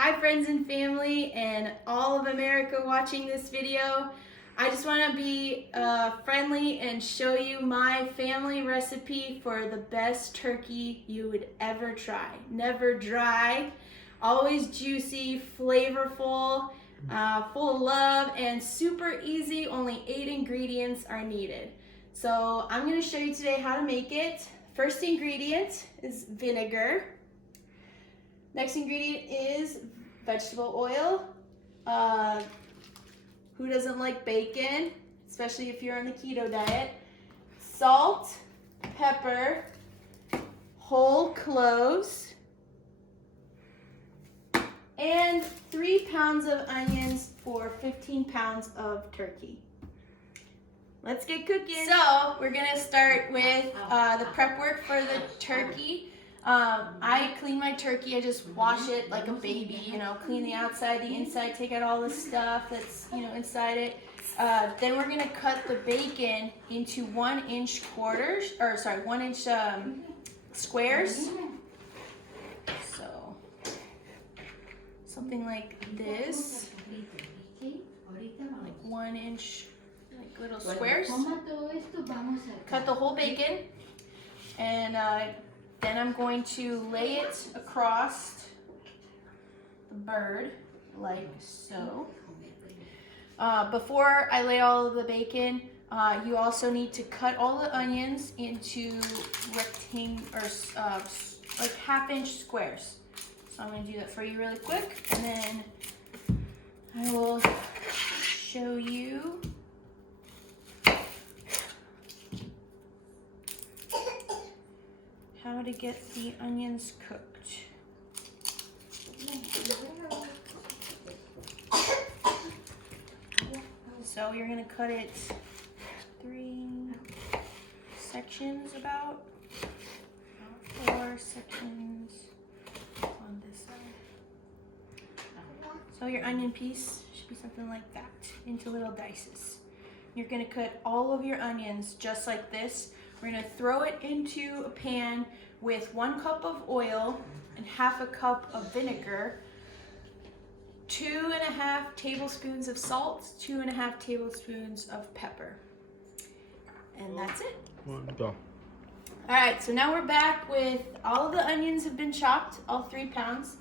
Hi friends and family and all of America watching this video. I just want to be friendly and show you my family recipe for the best turkey you would ever try. Never dry, always juicy, flavorful, full of love, and super easy. Only 8 ingredients are needed. So I'm going to show you today how to make it. First ingredient is vinegar. Next ingredient is vegetable oil. Who doesn't like bacon, especially if you're on the keto diet? Salt, pepper, whole cloves, and 3 pounds of onions for 15 pounds of turkey. Let's get cooking. So we're gonna start with the prep work for the turkey. I clean my turkey. I just wash it like a baby, clean the outside, the inside, take out all the stuff that's, inside it. Then we're gonna cut the bacon into 1-inch quarters, or sorry, 1-inch squares. So, something like this, like 1-inch, like little squares. Cut the whole bacon, and then I'm going to lay it across the bird, like so. Before I lay all of the bacon, you also need to cut all the onions into rectangle or like 1/2-inch squares. So I'm going to do that for you really quick, and then I will show you. How to get the onions cooked. So you're gonna cut it 3 sections, about 4 sections on this side. So your onion piece should be something like that, into little dices. You're gonna cut all of your onions just like this. We're gonna throw it into a pan with 1 cup of oil and 1/2 cup of vinegar, 2.5 tablespoons of salt, 2.5 tablespoons of pepper. And that's it. Go. All right, so now we're back with all of the onions have been chopped, all 3 pounds.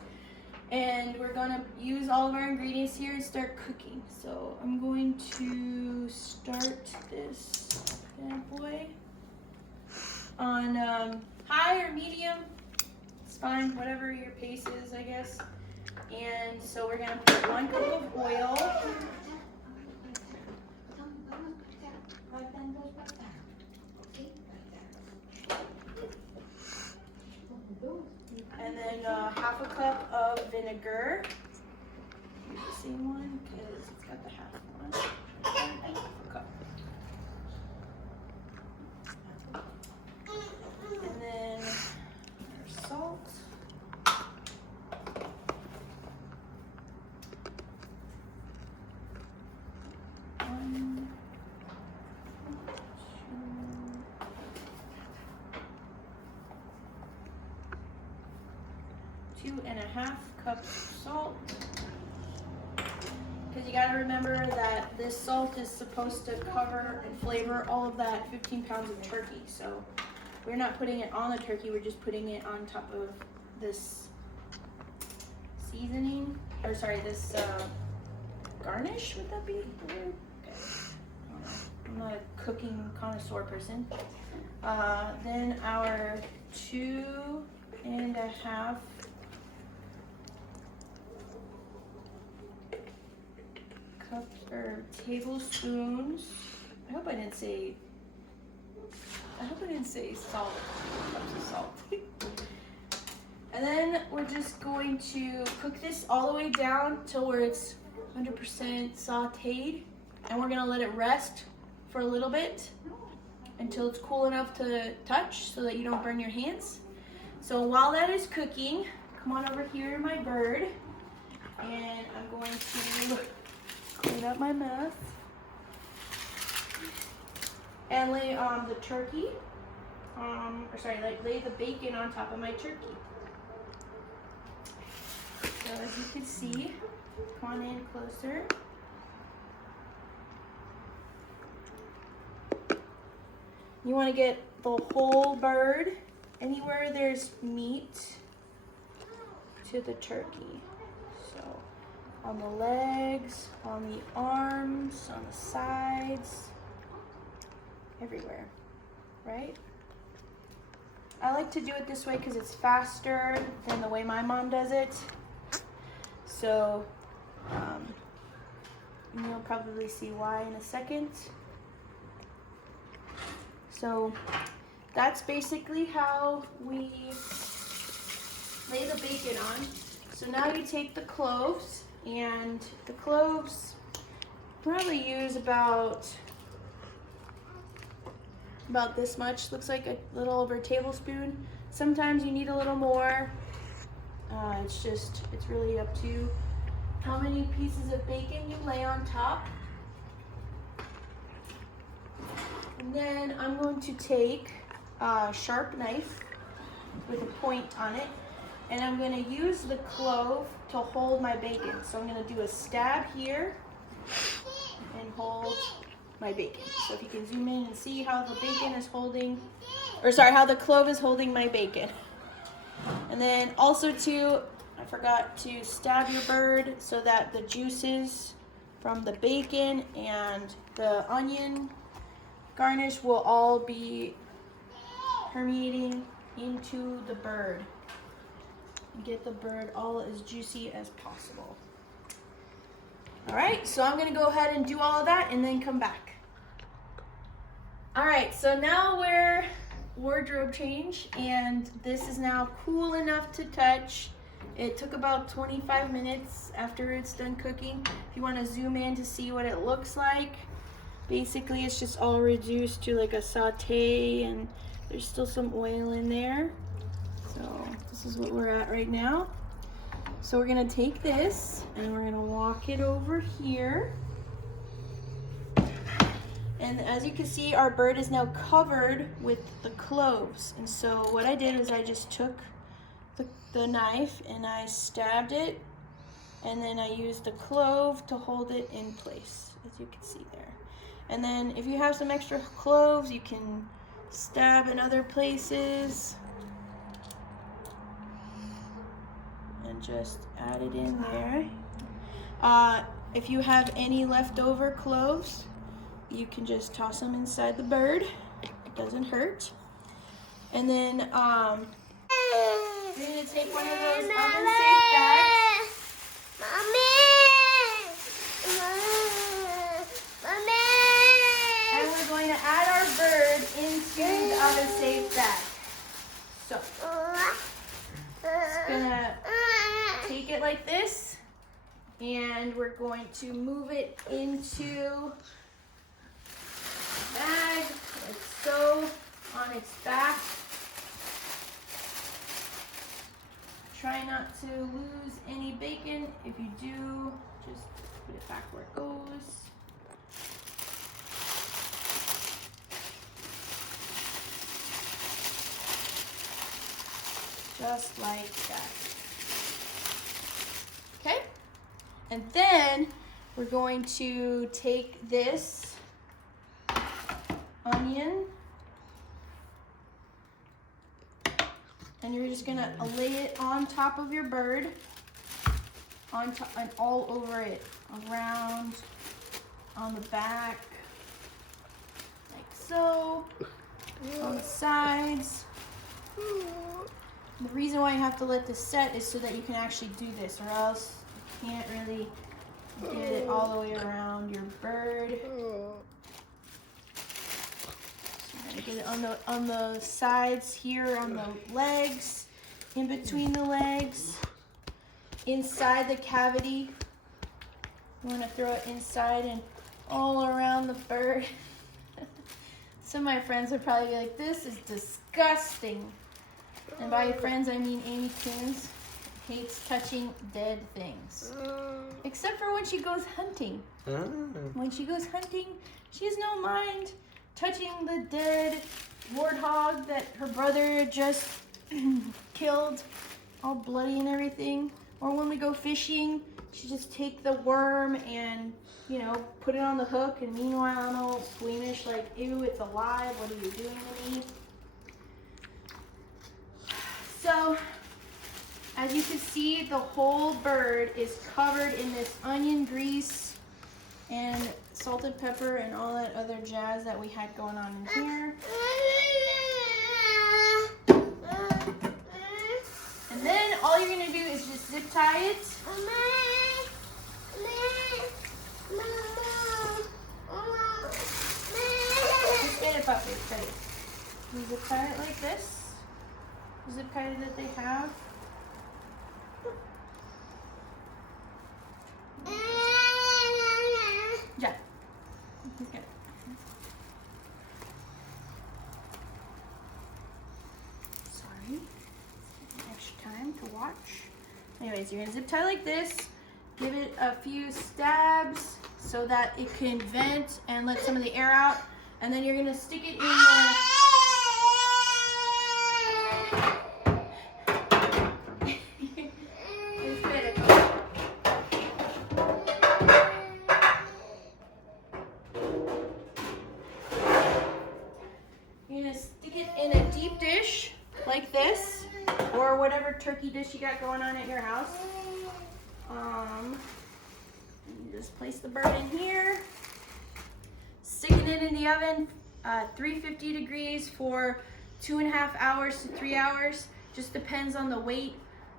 And we're gonna use all of our ingredients here and start cooking. So I'm going to start this bad boy on high or medium. It's fine, whatever your pace is, I guess. And so we're gonna put 1 cup of oil. And then 1/2 cup of vinegar. Use the same one because it's got the 1/2 one. 1/2 cup. And then our salt. Two and 1/2 cups of salt. Because you got to remember that this salt is supposed to cover and flavor all of that 15 pounds of turkey. So we're not putting it on the turkey, we're just putting it on top of this seasoning, or sorry, this garnish, would that be the word? Okay. I don't know. I'm not a cooking connoisseur person. Then our 2.5 cups or tablespoons. I hope I didn't say salt. Cups of salt. And then we're just going to cook this all the way down till where it's 100% sautéed, and we're gonna let it rest for a little bit until it's cool enough to touch so that you don't burn your hands. So while that is cooking, come on over here to my bird, and I'm going to clean up my mess and lay the turkey, lay the bacon on top of my turkey. So as you can see, come on in closer. You want to get the whole bird, anywhere there's meat, to the turkey. So on the legs, on the arms, on the sides, everywhere, right? I like to do it this way because it's faster than the way my mom does it. So you'll probably see why in a second. So that's basically how we lay the bacon on. So now you take the cloves, and the cloves probably use about this much. Looks like a little over a tablespoon. Sometimes you need a little more. It's really up to how many pieces of bacon you lay on top. And then I'm going to take a sharp knife with a point on it, and I'm going to use the clove to hold my bacon. So I'm going to do a stab here and hold my bacon. So if you can zoom in and see how the bacon is holding, how the clove is holding my bacon. And then also too, I forgot to stab your bird so that the juices from the bacon and the onion garnish will all be permeating into the bird and get the bird all as juicy as possible. All right, so I'm gonna go ahead and do all of that and then come back. All right, so now we're wardrobe change, and this is now cool enough to touch. It took about 25 minutes after it's done cooking. If you want to zoom in to see what it looks like, basically it's just all reduced to like a saute, and there's still some oil in there. So this is what we're at right now. So we're gonna take this and we're gonna walk it over here. And as you can see, our bird is now covered with the cloves. And so what I did is I just took the knife and I stabbed it, and then I used the clove to hold it in place, as you can see there. And then if you have some extra cloves, you can stab in other places and just add it in there. If you have any leftover cloves, you can just toss them inside the bird. It doesn't hurt. And then you're gonna take one of those oven-safe bags. And we're going to add our bird into the oven-safe bag. So, just gonna take it like this, and we're going to move it into the bag like so, on its back. Try not to lose any bacon. If you do, just put it back where it goes. Just like that. Okay? And then we're going to take this onion, and you're just gonna lay it on top of your bird, on top and all over it, around, on the back, like so, on the sides. The reason why you have to let this set is so that you can actually do this, or else you can't really get it all the way around your bird. Get it on the sides here, on the legs, in between the legs, inside the cavity. You want to throw it inside and all around the bird. Some of my friends would probably be like, "This is disgusting." And by friends, I mean Amy Coons hates touching dead things. Except for when she goes hunting. When she goes hunting, she has no mind touching the dead warthog that her brother just killed, all bloody and everything. Or when we go fishing, you should just take the worm and, you know, put it on the hook, and meanwhile I'm all squeamish like, ew, it's alive, what are you doing to me? So, as you can see, the whole bird is covered in this onion grease and salted pepper and all that other jazz that we had going on in here. And then all you're gonna do is just zip tie it. Just get it, puppy, it's ready. You zip tie it like this. Zip tie that they have. Yeah. Okay. Sorry. Extra time to watch. Anyways, you're gonna zip tie like this. Give it a few stabs so that it can vent and let some of the air out. And then you're gonna stick it in your... You're gonna stick it in a deep dish like this, or whatever turkey dish you got going on at your house. You just place the bird in here, sticking it in the oven, 350 degrees for 2.5 hours to 3 hours. Just depends on the weight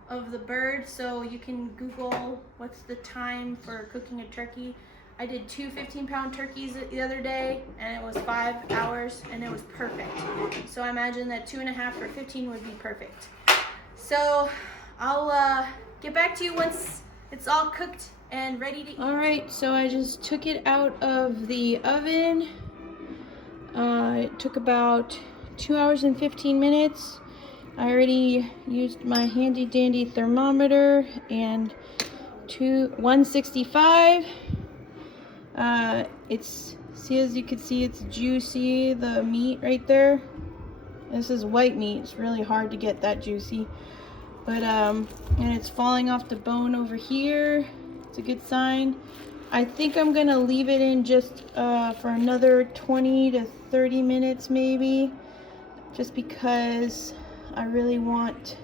of the bird, so you can Google what's the time for cooking a turkey. I did 2 15-pound turkeys the other day, and it was 5 hours, and it was perfect. So I imagine that 2.5 for 15 would be perfect. So I'll get back to you once it's all cooked and ready to eat. All right, so I just took it out of the oven. It took about 2 hours and 15 minutes. I already used my handy dandy thermometer and 165. As you can see, it's juicy, the meat right there. This is white meat. It's really hard to get that juicy. But, and it's falling off the bone over here. It's a good sign. I think I'm gonna leave it in just for another 20 to 30 minutes maybe, just because I really want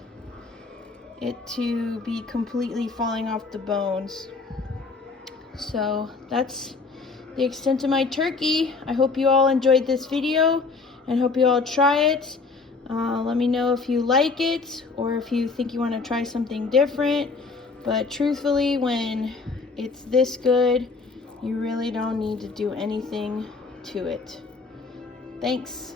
it to be completely falling off the bones. So that's the extent of my turkey. I hope you all enjoyed this video and hope you all try it. Let me know if you like it or if you think you want to try something different. But truthfully, when it's this good, you really don't need to do anything to it. Thanks.